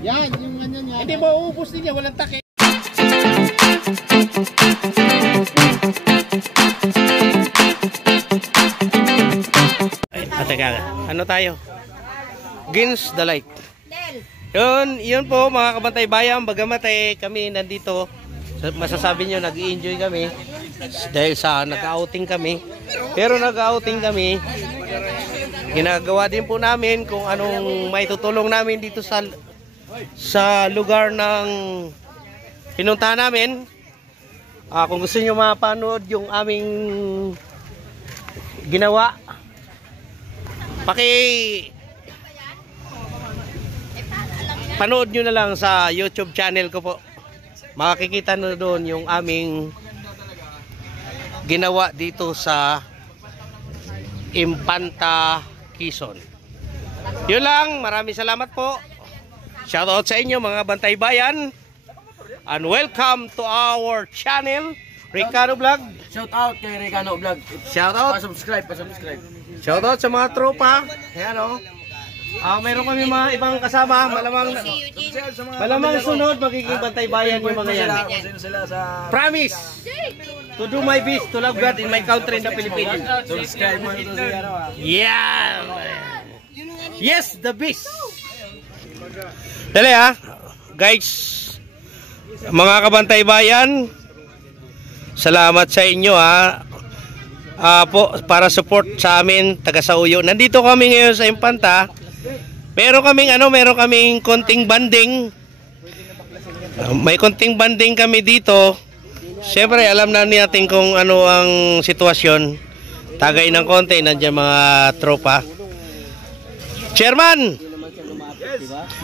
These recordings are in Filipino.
Yan, yung ganyan yan. Hindi mauubos din niya, walang takip. Teka, ano tayo? Against the light. Yun po mga kabantay bayan, bagamat kami nandito, masasabi nyo nag-i-enjoy kami dahil sa nag-outing kami. Pero nag-outing kami, ginagawa din po namin kung anong may tutulong namin dito sa lugar ng pinuntahan namin. Kung gusto nyo mapanood yung aming ginawa, panood nyo na lang sa YouTube channel ko po. Makikita nyo doon yung aming ginawa dito sa Impanta, Quezon. Yun lang, maraming salamat po. Shoutout sa inyo mga bantay bayan. And welcome to our channel, Ricardo Vlog. Shoutout kay Ricardo Vlog. Shoutout. Pa-subscribe. Shoutout sa mga tropa. Ayan o. Mayroon kami mga ibang kasama. Malamang sunod magiging bantay bayan yung mga yan. Promise to do my best to love God in my country in the Philippines. Subscribe mo ito siya. Yeah. Yes, the best. Dali guys, mga kabantay bayan, salamat sa inyo po para support sa amin taga Sauyo. Nandito kami ngayon sa Impanta. Meron kaming konting banding. May konting banding kami dito. Siyempre alam na natin kung ano ang sitwasyon. Tagay ng konti nandiyan mga tropa. Chairman,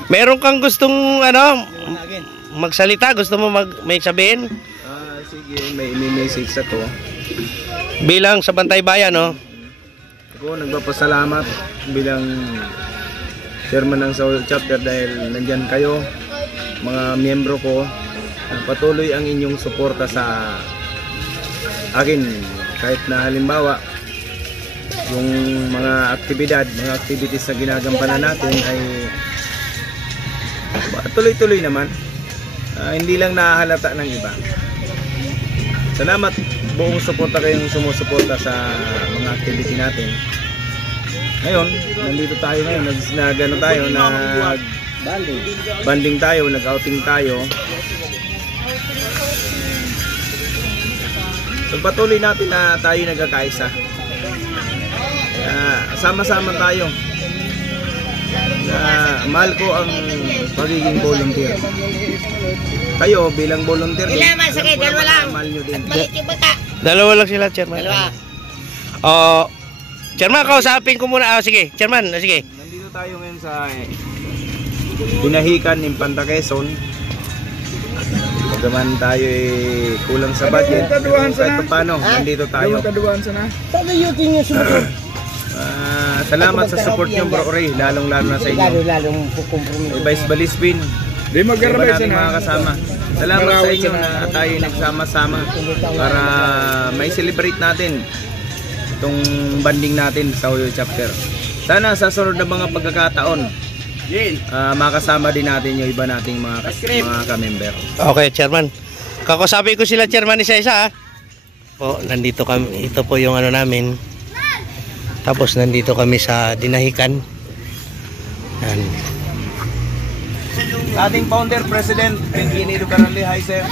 meron kang gustong magsalita? Gusto mo may sabihin? Sige, may message ako. Bilang sa Bantay Bayan, Ako nagpapasalamat bilang chairman ng Sauyo Chapter dahil nandyan kayo, mga miyembro ko. Patuloy ang inyong suporta sa akin. Kahit na halimbawa, yung mga activities na ginagampanan natin ay tuloy-tuloy naman. Hindi lang nahahalata ng iba. Salamat, buong suporta kayong sumusuporta sa mga activity natin. Ngayon, nandito tayo ngayon, banding tayo, nag-outing tayo. So patuloy natin na tayo nagkakaisa. Sama-sama tayo. Mahal ko ang pagiging volunteer. Kayo bilang volunteer, dalawa lang. mahal nyo din. Dalawa lang sila, Chairman. Chairman, kausapin ko muna. Sige, Chairman, sige. Nandito tayo ngayon sa Dinahican, Impanta, Quezon. Pagkaman tayo kulang sa budget, kahit paano, nandito tayo. Salamat sa support nyo, Bro Ray, lalong-lalo na sa inyo. Vice Balispin, iba nating mga kasama. Salamat sa inyo na tayo nagsama-sama para may celebrate natin itong banding natin sa Sauyo Chapter. Sana sa sunod na mga pagkakataon, makasama din natin yung iba nating mga ka-member. Okay, Chairman. Kakusapin ko sila, Chairman, isa-isa. Nandito kami. Ito po yung namin. Tapos nandito kami sa Dinahican. Ating founder, President Engineer Carole Heiser,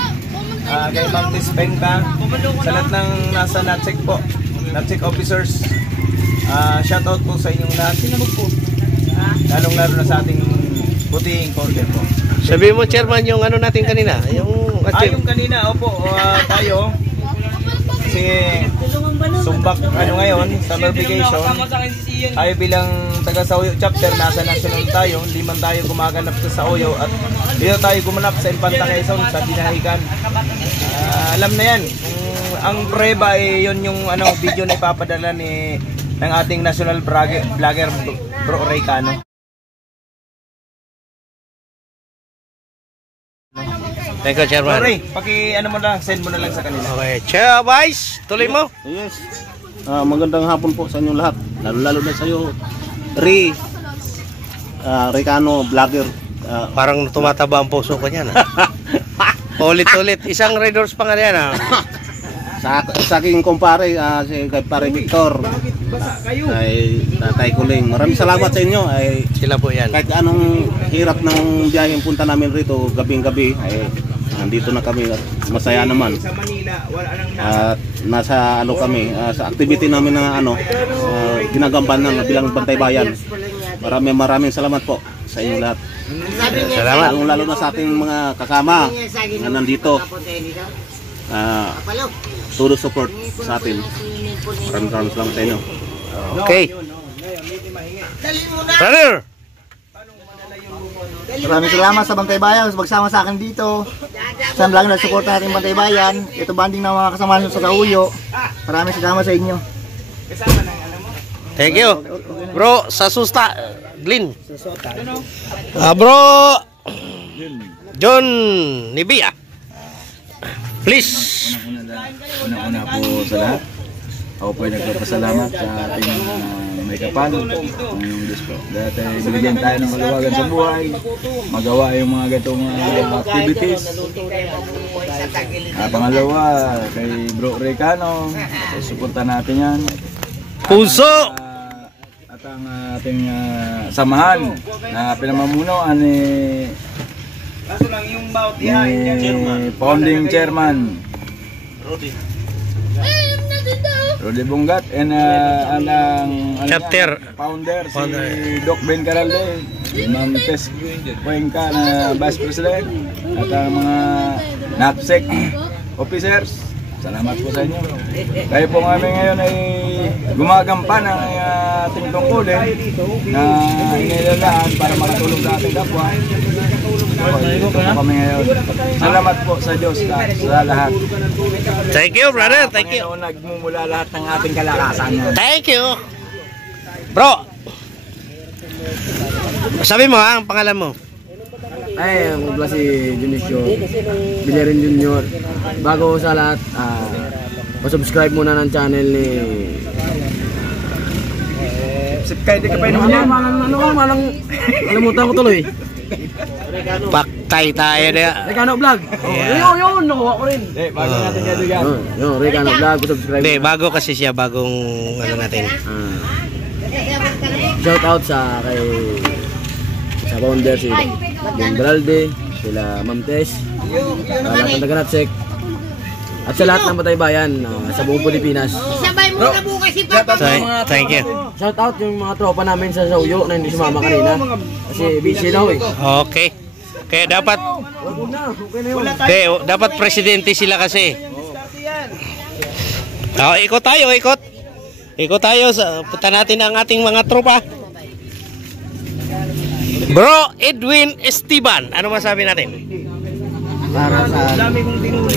kay Baptist Bengta, sa lahat ng nasa NATSEC po, NATSEC officers, shoutout po sa inyong lahat. Lalong-lalo na sa ating butihing founder po. Sabi mo, Chairman, yung natin kanina. Yung kanina, tayo. Kasi sumbak ngayon, summer vacation. Tayo bilang taga Sauyo Chapter, nasa national tayo. Hindi man tayo gumaganap sa Sauyo at dito tayo gumanap sa Impanta, Quezon, sa Dinahican. Alam na yan. Ang prueba yun yung video na ipapadala ng ating national vlogger Bro Ray Cano. Thank you, Chairman. Ray, send mo na lang sa kanila. Okay, Chair Vice, tuloy mo. Yes. Magandang hapon po sa inyong lahat. Lalo na sa iyo, Ray. Recano vlogger. Parang tumataba ang puso ko niyan. Ulit-ulit. Isang Red Horse pa nga yan. Sa aking kumpare, si Pare Victor, ay Tatay Kuling. Maraming salamat sa inyo. Ay, Sila po yan. kahit anong hirap ng biyaheng punta namin rito, gabing-gabi, ay nandito na kami at masaya naman. At nasa ano kami, sa activity namin na ginagampan ng bilang Bantay Bayan. Maraming salamat po sa inyo lahat. Salamat. Lalo na sa ating mga kasama na nandito. Todo support sa atin. Maraming salamat sa inyo. Okay. Brother! Maraming salamat sa Bantay Bayan sa magsama sa akin dito. Saan lang nagsuporta natin Bantay Bayan. Ito banding ng mga kasama nyo sa Sauyo. Maraming salamat sa inyo. Thank you. Bro, sa susta. Glenn. Bro John Nibia. Please. Una-una po sa lahat. Ako po ay nagpapasalamat sa ating may kapal ng Diyos po. Dahil binigyan tayo ng maluwagan sa buhay, magawa yung mga gatong activities. Pangalawa, kay Bro Recano, suporta natin yan. Puso! At ang ating samahan na pinamamunuan ni founding chairman Rudy Bungat and ang Chapter founder si Doc Ben Caralde, Ma'am Tess Cuenca na Vice President at ang mga NAPSEC officers. Salamat po sa inyo. Kaya po kami ngayon ay gumagampan ng ating tungkulin na inilalaan para makatulong sa ating kapwa. Ito po kami ngayon. Salamat po sa Diyos sa lahat. Thank you, brother. Thank you. Nagmumula lahat ng ating kalakasan. Thank you. Bro. Sabi mo ang pangalan mo. Ay, ako pala si Junicio Bilerin Junior. Bago sa lahat, subscribe muna ng channel ni Kahit di ka pa inom yan. Nalimutan ko tuloy. Paktay tayo na. Recano Vlog. Yun, nakuha ko rin. Bago natin kaibigan. Yun, Recano Vlog, subscribe. Hindi, bago kasi siya, bagong ano natin. Shout out sa founder si Don Geralde, sila Ma'am Tess, lahat ng taga-Natsek, at sa lahat ng Bantay Bayan sa buong Pilipinas. Sabay mo na bukas si Papa. Thank you. Shout out yung mga tropa namin sa Sauyo na hindi sumama kanina kasi busy daw eh. Okay. Kaya dapat dapat presidente sila kasi. Ikot tayo, ikot. Ikot tayo, punta natin ang ating mga tropa. Bro Edwin Esteban, ano masabi natin? Para sa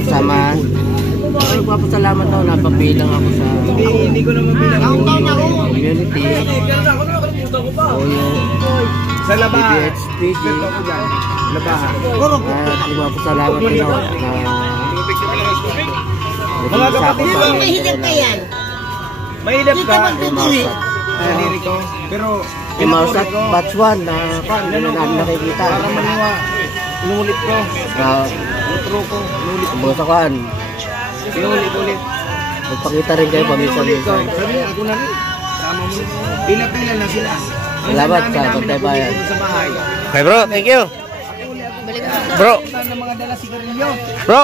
sama, nagpapasalamat daw, napabilang ako sa Hindi ko naman bilang community, sa labahan. PBHPG, Labahan. at nagpapasalamat din ako Mga kapatid, Mahirap ka yan. mahilap Dito ka. magtutuloy. Nariri ko. Pero Imausat batch 1 na hindi na namin nakikita. para maniwa. Inulit ko. Utro ko. Inulit ko. Sa kan, Inulit. magpakita rin kayo paminsan-minsan. Sabi ako na rin. Sama mo. Pila-pila na sila. Salamat sa Bantay Bayan. Sa bahay. Okay bro, thank you. Bro. Ng mga dala sigarilyo. Bro.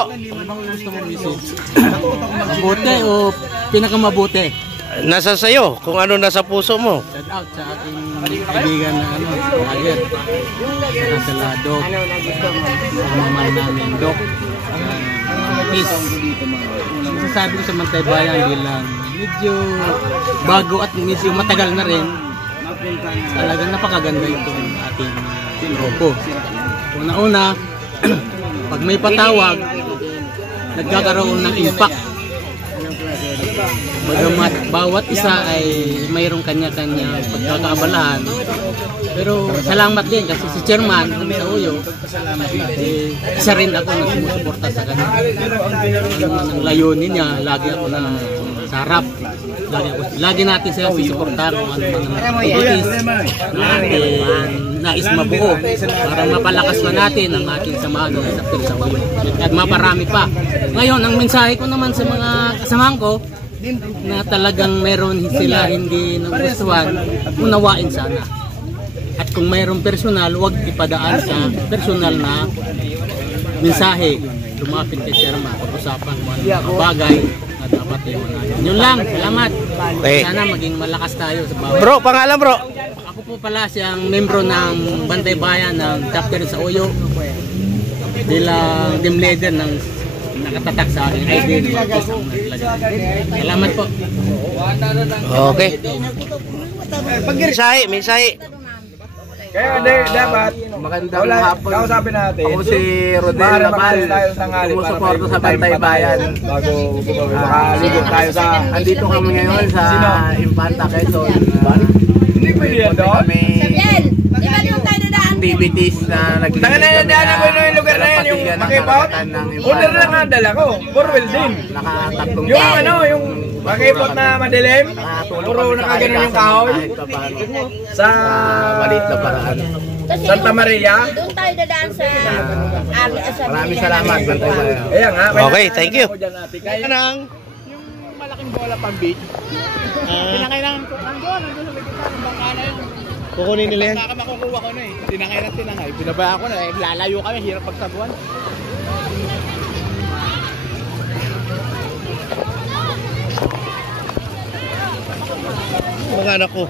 Mabuti o pinakamabuti? Nasa sayo, kung ano nasa puso mo. Shout out sa aking kaibigan na vlogger. Sa Lado. Mamaman namin, Doc. Peace. Masasabi ko sa Bantay Bayan bilang medyo bago at medyo matagal na rin. Talagang napakaganda itong ating grupo. Una-una, pag may patawag, nagkakaroon ng impact. Bagamat bawat isa ay mayroong kanya-kanya pagkakaabalahan, Pero salamat din kasi si Chairman ng Uyo, isa rin ako na sumusuporta sa kanya. Ang layunin niya, lagi ako na sa harap. Lagi natin siya susuportahan kung ano man ang activities na ating nais mabuo para mapalakas pa natin ang ating samahan ng saktil sa Uyo. At maparami pa. Ngayon, ang mensahe ko naman sa mga kasamahan ko, na talagang meron sila hindi nagustuhan, unawain sana. At kung mayroong personal, huwag ipadaan sa personal na mensahe. Lumapit kay Chairman, pag-usapan mo ang mga bagay na dapat iwanan. Yun lang, salamat. Sana maging malakas tayo sa bawat. Bro, pangalan bro? Ako po pala siyang membro ng Bantay Bayan ng chapter sa Uyo. Bilang team leader ng nakatatak sa aking ID. Salamat po. Okay. Mensahe. Kaya hindi, dapat Magandang hapon. kausapin natin. Ako si Rodel Lamal, sumusuporto sa Bantay Bayan. Bago makalibot tayo sa... Andito kami ngayon sa Infanta, Quezon. Hindi pwede yan doon? Sabiel, di ba yung tayo dadaan? Activities na naglinis Tanga na yan, daanan ko yung lugar na yan, yung makipot. Order lang ang dala ko, for welding. Nakatatlong Yung ano, yung makipot na madilim, puro nakaganon yung kahoy. Sa maliit na paraan. Kasi Santa Maria. doon tayo dadaan sa Maraming salamat, Bantay Bayan. Ayan nga. Okay, thank you. Kaya nang Yung malaking bola pang beach, pinakailangan ko, nandun sa likod ng bangka na yun. Kukunin nila yan. Baka makukuha ko na eh. Tinangay. Binabaya ko na eh. Lalayo kami, hirap pagsabuan. Mga anak ko.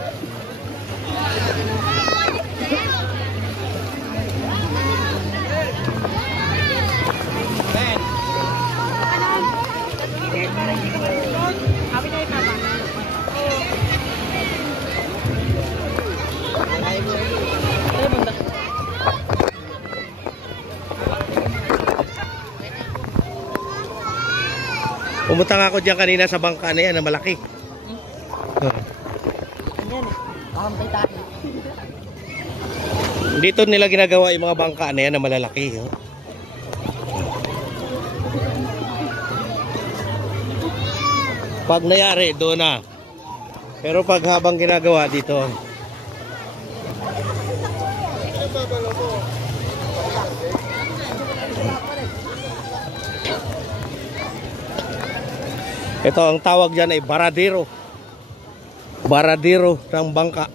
Pumunta nga ako dyan kanina sa bangka na yan na malaki. Dito nila ginagawa yung mga bangka na yan na malalaki. Pag nayari, doon na. Pero pag habang ginagawa dito. Ito ang tawag dyan ay baradero. Baradero ng bangka.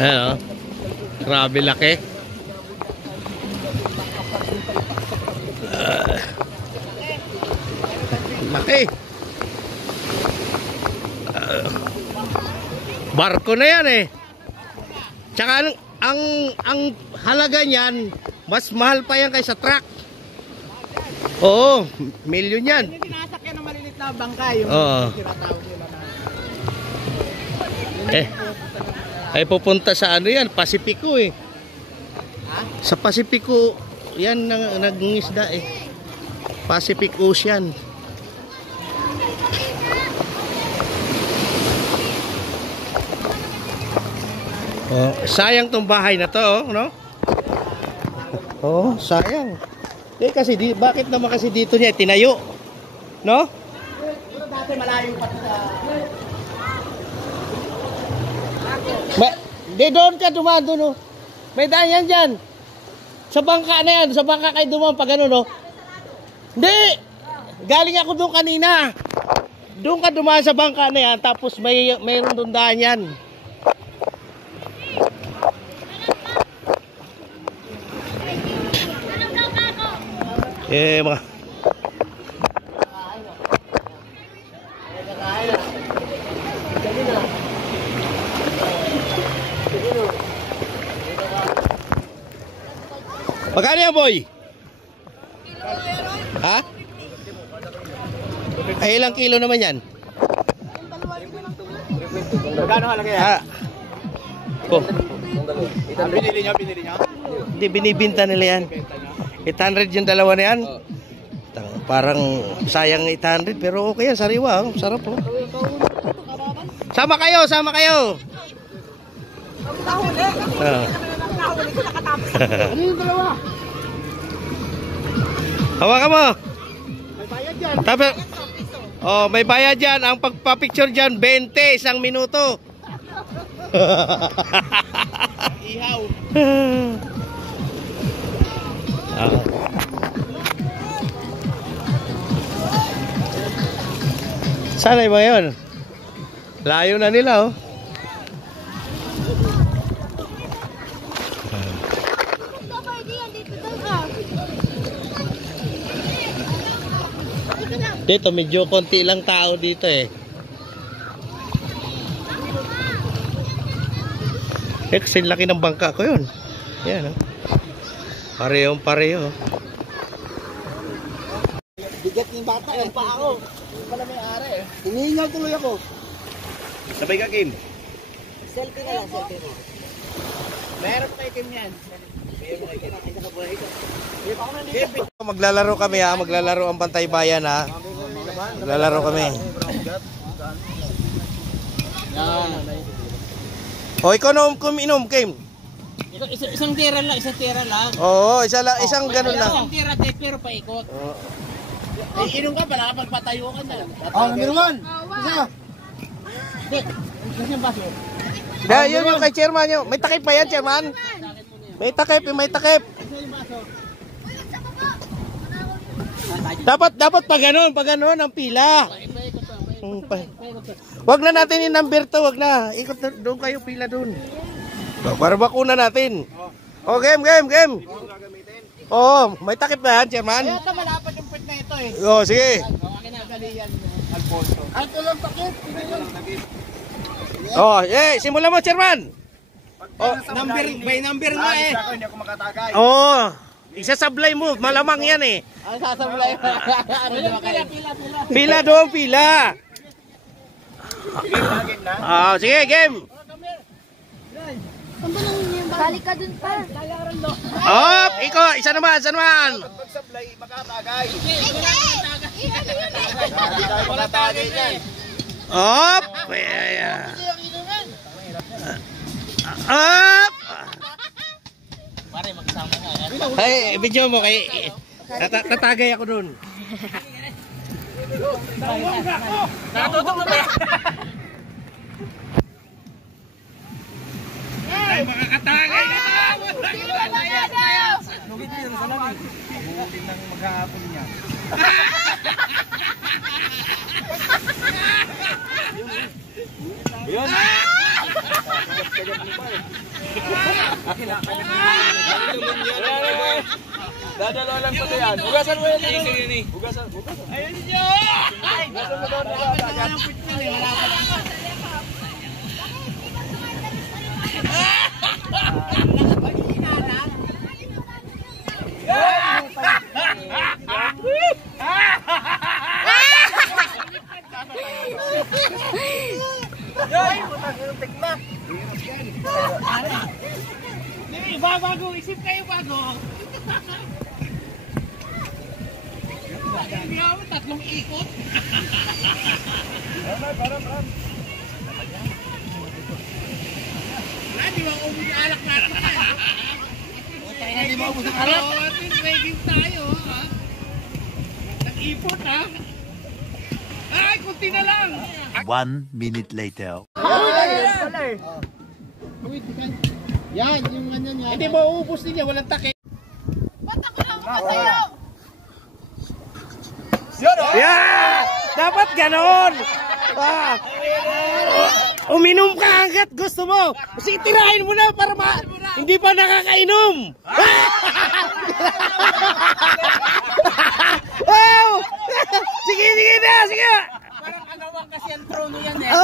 Ayan o. Grabe laki. Laki. Barko na yan eh. Tsaka ang halaga niyan, mas mahal pa yan kaysa truck. Oo, milyon yan. Pinasakyan ng malilit na bangka yung tinatawag nila na. Ay pupunta sa ano yan, Pasipiko eh. Sa Pasipiko, yan nag-ngisda eh. Pacific Ocean. Oh, sayang tong bahay na to, oh, no? Oh, sayang. Eh kasi bakit naman kasi dito niya tinayo? No? Pero dati malayo pa sa... Di doon ka dumaan doon, oh. May daan yan dyan. Sa bangka na yan. Sa bangka kayo dumaan pag ano, no? Hindi! Galing ako doon kanina. Doon ka dumaan sa bangka na yan. Tapos mayroon doon daan yan. Mga magkano yan, boy? Ha? Ay, ilang kilo naman yan? Magkano halaga yan? Ah. Oh. Binili nyo? Hindi, binibinta nila yan. 800 yung dalawa na yan. Parang sayang 800 pero okay yan, sariwa. Sarap po. Sama kayo. Ano yung dalawa? Hawakan mo. May bayad yan. Tapos, oh, may bayad yan. Ang pagpa-picture dyan, 20, 1 minuto. Ihaw. Sana yung mga yun? Layo na nila, oh. Dito, medyo konti lang tao dito eh. Kasi laki ng bangka ko yun. Yan, oh. Parehong-pareho. Bigat yung bata, yung pa ako. Yung pala may ari eh. Hinihingal tuloy ako. Sabay ka, Kim. Selfie na lang, selfie na. Meron pa itim yan. Maglalaro kami ha, maglalaro ang Bantay Bayan ha. Maglalaro kami. O, ikaw na kuminom, Kim. Isang tira lang. Oo, isang ganun lang. Isang tira, pero paikot. Iinom ka pala kapag patayo ka na. Number 1. Isa. Kasi yung baso. Yun yung kay chairman nyo. May takip pa yan, chairman? May takip. Dapat pa ganun ang pila. Wag na natin yung number 2, wag na. Ikot doon kayo, pila doon. Para bakuna natin. Oh, game. Oh, may takip na yan, chairman. Kaya malapad yung pwet na ito eh. Oh, sige. Kinagalian Alfonso. Alto lang takip. Oh, simulan mo, chairman. Oh, by number nga eh. Hindi ako makatagay. Oh, isasablay mo, malamang yan eh. Ang sasablay. Pila doon, pila. Sige, game. Balik ka dun pa. Oh, isa naman. Pagsablay, makatagay. Hindi tayo makatagay yan. Op! Up! Hey, video mo kay tatagay ako doon. Nakatutok na ba? Ay, makakatagay na Buti nang maghahapon niya. Yun. Dadalo lang ko yan. Hugasan mo yan. Hugasan. Ayun niyo! Ay! Hugasan mo doon. Bago, isip kayo bago. Hindi ako, 3 ikot. Wala, di ba alak natin yan? Hindi ba ubus ang alak? Oo, atin, regging tayo, ha? Nag-ipot, ha? Ay, kunti na lang! 1 minute later. Yan, yung ano niya. Hindi mo uubos din niya, walang takip. Ba't ako lang matayo? Yeah! Dapat ganon! Uminom ka hanggat gusto mo. Sige, tirahin mo na para hindi pa nakakainom. Oh! Sige na, sige. Parang anawang kasi ang trono yan eh.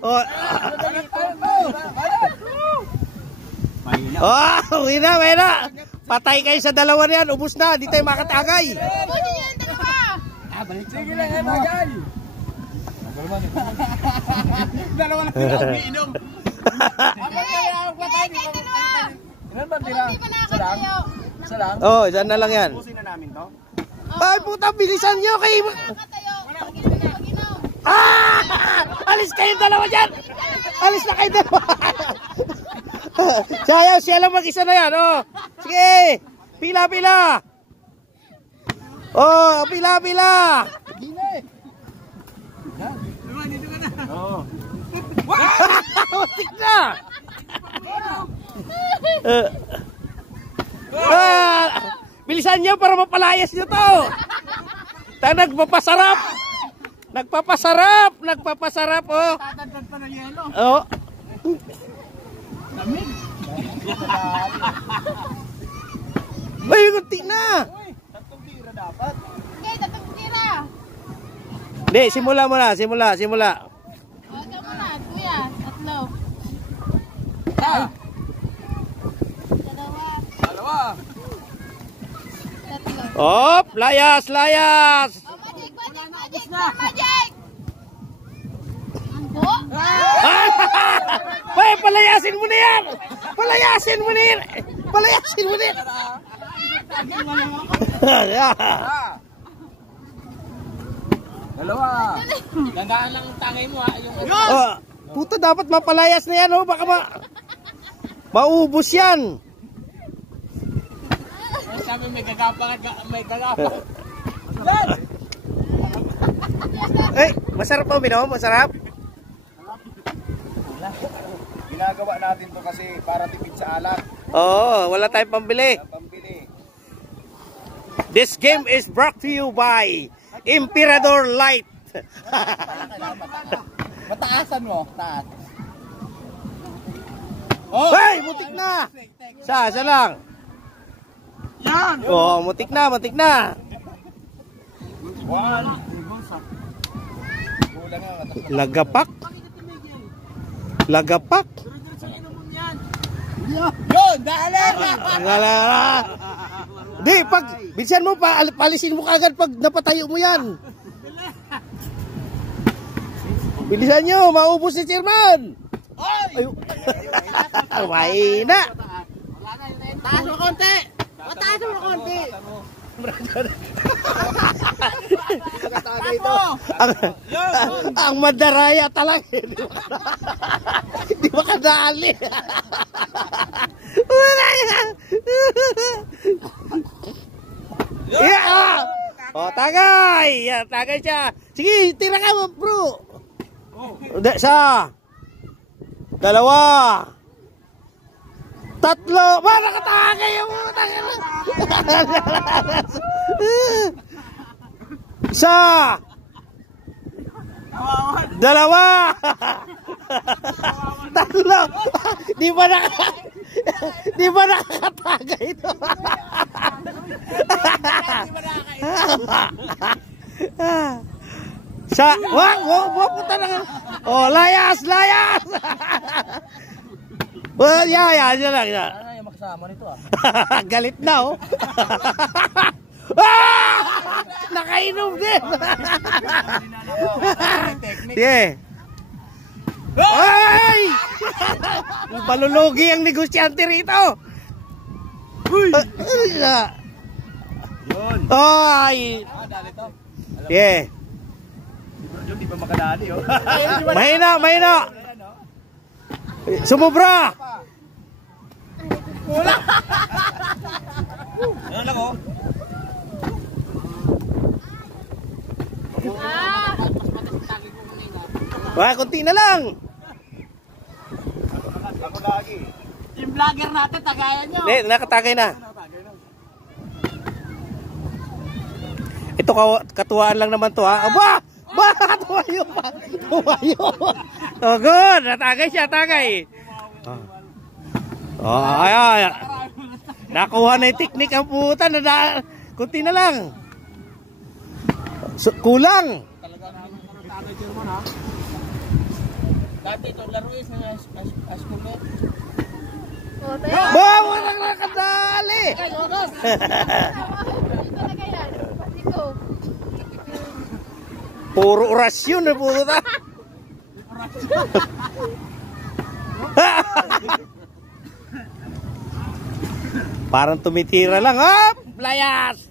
Oh. Uwi na. Patay kayo sa dalawa na yan. Ubus na. Di tayo makatagay. Pwede niyo yung dalawa. Sige lang, bagay. Dalawa lang sila umiinom. Ilan ba tira? Isa lang? Oh, dyan na lang yan. Pusin na namin to. Ay, puta, bilisan nyo kay... Alis kayo dalawa dyan! Alis na kayo dalawa! Siya lang mag-isa na yan, oh! Sige! Pila! Oh, pila! Oo. Matik na! Bilisan nyo para mapalayas nyo to! Nagpapasarap, oh! Tatagdag pa ng yelo. Oh! Ay, kunti na! Tatlong tira dapat. Okay, tatang tira. Hindi, simula muna. Okay muna, kuya. Tatlo. Dalawa. Tatlo. Op, layas! Oh, magic! Ambo? Ay, palayasin mo na yan! Dalawa. Gandaan lang ang tangay mo ha. Yung Oh, puta, dapat mapalayas na yan, oh. Baka maubos yan. sabi may gagapang. Eh, masarap po, Minom? Masarap? Ginagawa natin to kasi para tipid sa alak. Oo, wala tayong pambili. Pambili. This game is brought to you by Emperador Light. Mataasan mo, taas. Hey, mutik na! Isa lang. Yan! Oh, mutik na. One. Kulang nga. Lagapak. Yun! Dali! Di, pag bilisan mo pa, palisin mo kagad pag napatayo mo yan. Bilisan nyo, maubos si Chairman. Ay! Mahina. Taas mo konti! Mataas mo konti! Ang madaraya talaga. Di ba kadali? Wala yan. Yeah! Oh, tagay! Yan, tagay siya. Sige, tira ka mo, bro. Isa. Dalawa. Tatlo. Ba, nakatagay yung tagay. Isa. Dalawa. Tatlo. Di ba nakakatagay ito? Wag puta na. Oh, layas. Well, yan lang. Ano yung makasama nito ah? Galit na, oh. Nakainom din. Yeah. Ay! Palulugi ang negosyante rito. Yun. Ay! Dali to. Yeah. Yun, di ba makadali oh? Mahina. Sumubra. Ano lang oh? Wah, kunti na lang. Ako lagi. Yung vlogger natin, tagayan nyo! Hindi, nakatagay na. Ito katuwaan lang naman to, ha. Aba! Tumayo pa. Oh, good. Natagay siya, tagay. Oh, ay. Nakuha na yung teknik ang puta. Kunti na lang. Kulang. Dati ito laro is na askulo. Ba, walang nakadali. Puro orasyon na puro ta. Parang tumitira lang. Hop! Layas!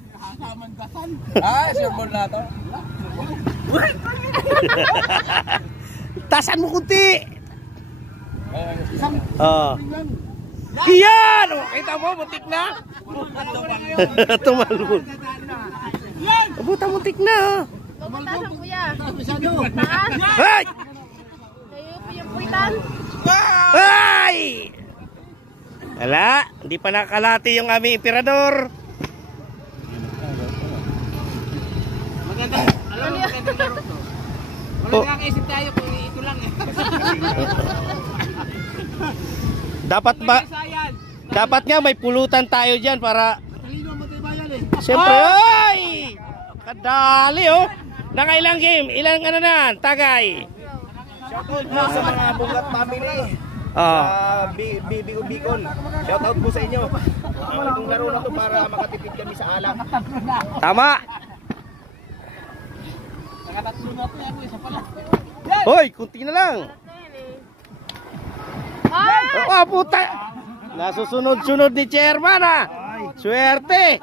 Sure ball na to. Tasan mo kunti. Iyan! Kita mo, muntik na. Tumalbog. Abuta, muntik na. Taas ang kuya. Hey! Kayo po yung puwitan. Ay! Wala, hindi pa nakakalati yung aming emperador. Maganda. Alam mo, magandang laro to. Wala nakakaisip tayo kung ito lang eh. Dapat nga may pulutan tayo diyan para Talino ang Mataybayan eh. siyempre, ay! Kadali oh. Nakailang game? Ilang ano na? Tagay. Shoutout po sa mga Bungat family. Bigo Bicol. Shoutout po sa inyo. Itong laro na to para makatipid kami sa alak. Tama. Nakatatlo na ito yan, isa pala. Hoy, kunti na lang. Oh, puta. Nasusunod-sunod ni chairman ah. Swerte.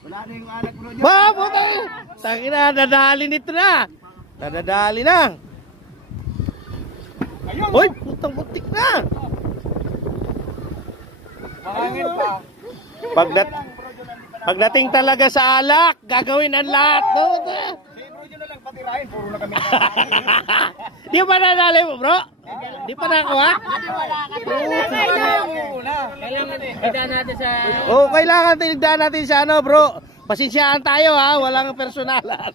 Wala na yung anak mo dyan. Ba, puta. Sakin na, nadali nito na. Nadadali na. Hoy, putang butik na. Mahangin pa. Pagdating talaga sa alak, gagawin ang lahat. No? Si bro dyan na lang patirahin. Puro na kami. Di pa nadali mo, bro? Di pa nakakuha? Kailangan idaan natin sa... Oo, kailangan tinigdaan natin sa ano, bro. Pasinsyahan tayo ha, walang personalan.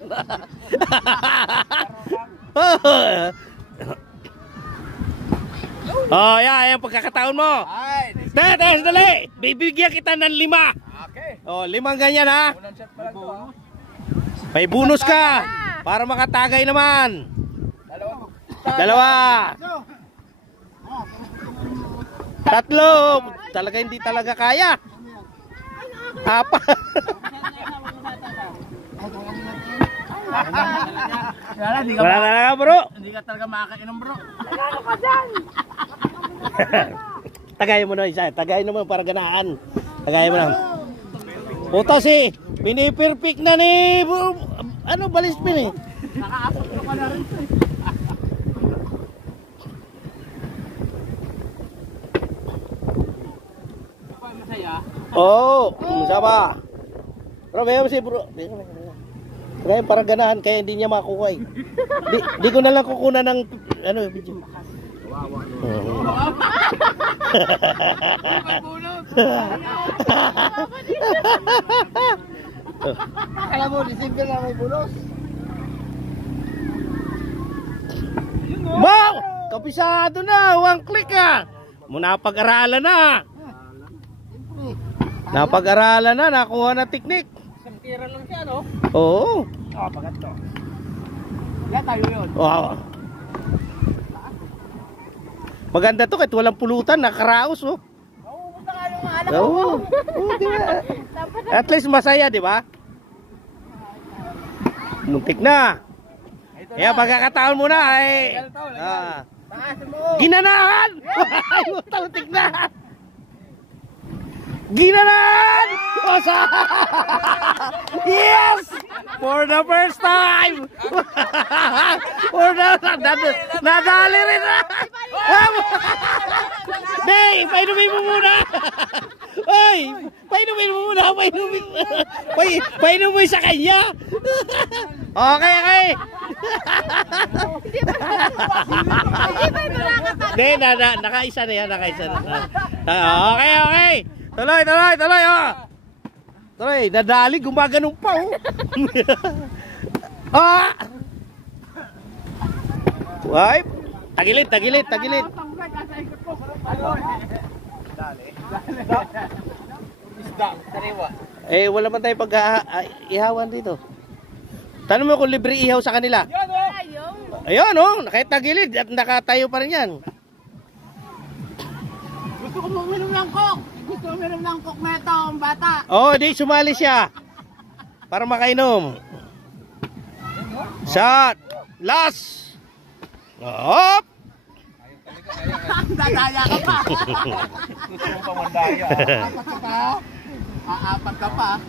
Oh, yan pagkakataon mo. Tetes, dali. Bibigyan kita ng 5. Okay. Oh, 5 ganyan ha. Unang shot pa lang to. May bonus ka para makatagay naman. Dalawa. 3. Talaga hindi talaga kaya. 4. Wala na lang bro. Hindi ka talaga makakainom bro. Tagayin mo na isa. Tagayin mo para ganahan. Tagayin mo na. Puta si. Piniperfect na ni ano balispin eh. Nakaapot ka na rin. Masaya. Oo, sama. Bro, bayaw si bro. Kaya para ganahan kaya hindi niya makuha eh. Di ko na lang kukunan ng ano video. Alam mo, disable na may bulos. Wow! Kapisado na, 1 click ah. Muna pag-aralan na. Napag-aralan na, nakuha na teknik. Isang tira lang siya no? Oo. Oh, pagat to. Yan tayo yun. Wow. Maganda to kahit walang pulutan, nakaraos oh. Oo. Oo, di ba? At least masaya, di ba? Muntik na. Kaya pagkakataon mo na ay ginanahan. Ay, muntik na. Ginanahan. Yes! For the first time. For the nadali rin na. Dey, painumin mo muna. Oy, painumin mo muna, painumin mo sa kanya. Okay. Dey, nakaisa na yan, nakaisa na. Okay. Tuloy, oh. Tuloy, nadali, gumaganong pa, oh. Ah! Ay, tagilid. Eh, wala man tayo pag-ihawan dito. Tanong mo kung libre ihaw sa kanila. Ayun, oh, kahit tagilid at nakatayo pa rin yan. Gusto ko uminom ng coke. Gusto uminom ng kokmeto ang bata. Oh, di sumali siya. Para makainom. Shot. Last. Hop. Dadaya ka pa. Gusto mong pamandaya. Apat ka pa. Aapat ka pa.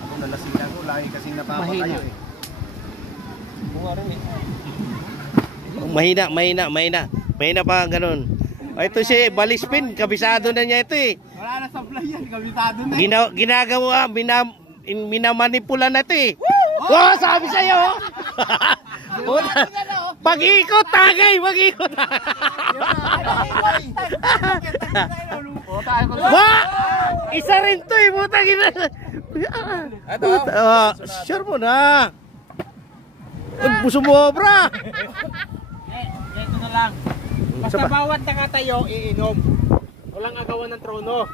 Ako nalasing ako, lagi kasing napapatayo eh. Bunga rin eh. Mahina pa ganun. Oh, ito si Balispin, kabisado na niya ito eh. Wala na supply yan, kabisado na. Ginagawa, minamanipula na ito eh. Wow, sabi sa'yo. Pag-ikot tagay, pag-ikot. Wah! Isa rin to eh, butang ina. Sure mo na. Sumobra. Ito na lang. Basta bawat nakatayo, iinom. Walang agawan ng trono.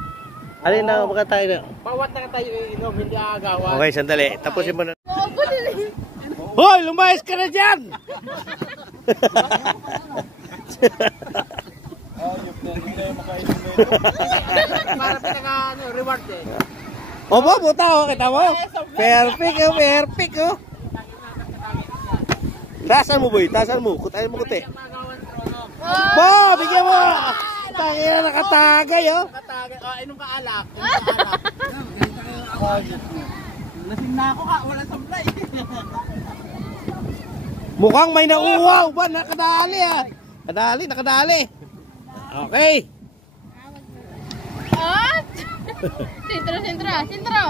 Alin na makatayo na? Bawat nakatayo, iinom, hindi aagawan. Okay, sandali. Tapusin mo na. Hoy, lumayas ka na dyan! Para pinaka-reward eh. Opo, puta oh, kita mo? Perfect oh, perfect oh. Tasan mo boy, tasan mo. Kutayin mo kuti. Bo, bigyan mo! Tangina, nakatagay oh. Nakatagay. Oh, inom ka alak. Lasing na ako ka, wala supply. Mukhang may nauwaw ba? Nakadali ah. Nakadali. Okay. Ah! Sintro.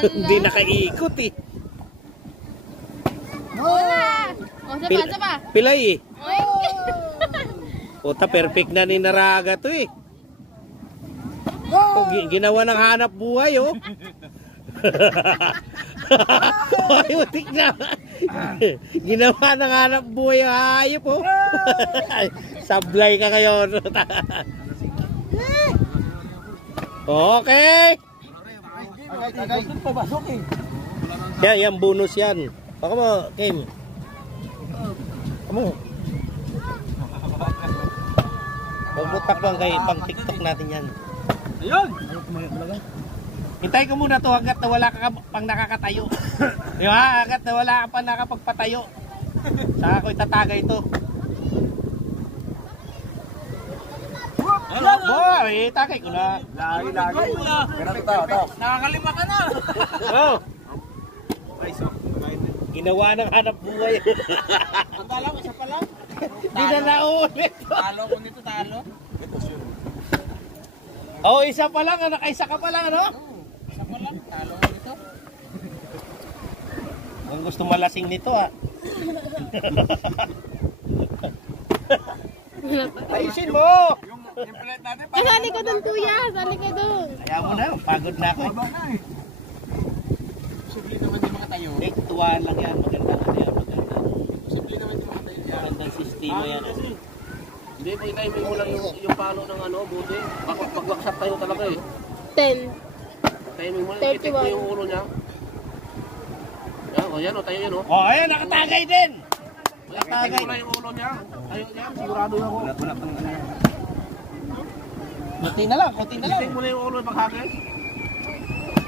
Hindi nakaikot eh. Wala. O, sapa. Pilay eh. Oy. Puta, perfect na ni Naraga to eh. Oh, ginawa ng hanap buhay oh. Ay, matik na. Ginawa ng hanap buhay ang hayop oh. Sablay ka ngayon. Okay. Yan bonus yan. Baka mo, Kim. Kamu. Pagbutak lang kay pang TikTok natin yan. Ayun! Hintay ko muna to hanggat na wala ka pang nakakatayo. Di ba? Hanggat na wala ka pang nakapagpatayo. Saka ko itatagay ito. Boy, itagay ko na. Lagi. Pero ito. Nakakalima ka na! Oh. Ginawa ng hanap buhay. Ang dalaw, isa pa lang. Di na naulit. Talo ko nito, talo. Oh, isa pa lang. Nakaisa ka pa lang, ano? Isa pa lang, talo ko nito. Ang gusto malasing nito, ah. Ayusin mo! Sali ka dun, kuya. Sali ka dun. Kaya mo na, pagod na ako. Posible naman yung mga tayo. Eh, tuwaan lang yan. Magandang ano yan, magandang. Posible naman yung mga tayo. Magandang sistema yan. Hindi, pag-timing mo lang yung palo ng ano, buti. Pag-workshop tayo talaga eh. 10. Timing mo lang, itik mo yung ulo niya. Yan, o, tayo yan o. Oh, ayan, nakatagay din! Itik mo lang yung ulo niya. Tayo yan, sigurado ako. Wala pang ano yan. Konti na lang. Itik mo lang yung ulo paghagis.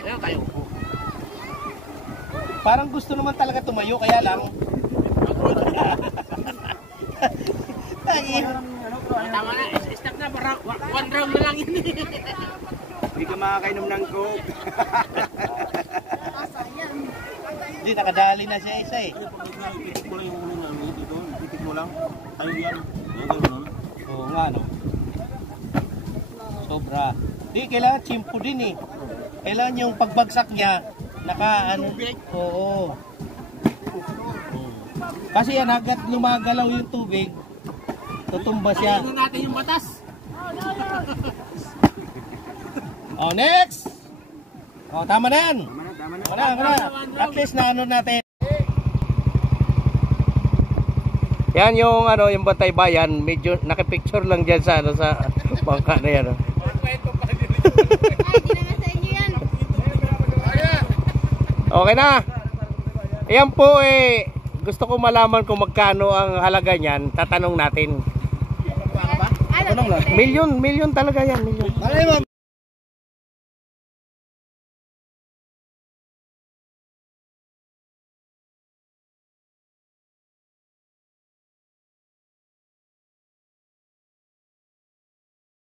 Ayan, tayo. Parang gusto naman talaga tumayo, kaya lang. Tama na, stop na, para one round na lang yun. Hindi ka makakainom ng coke. Hindi, nakadali na siya isa eh. Itik mo lang yung ulo niya. Itik mo lang. Tayo yan. Yan, Oo nga, no? Sobra. Di, kailangan chimpo din eh. Kailangan yung pagbagsak niya, ano. Oo. Kasi yan, hanggat lumagalaw yung tubig, tutumba siya. Tingnan natin yung batas. Oh, next! Oh, tama na yan. Tama na. At least na ano natin. Yan yung ano, yung Bantay Bayan, medyo nakipicture lang diyan sa ano sa bangka na yan. Ay, di na nga sa inyo yan. Okay na. Ayan po eh, gusto ko malaman kung magkano ang halaga niyan. Tatanong natin. Ano? Million talaga yan, million.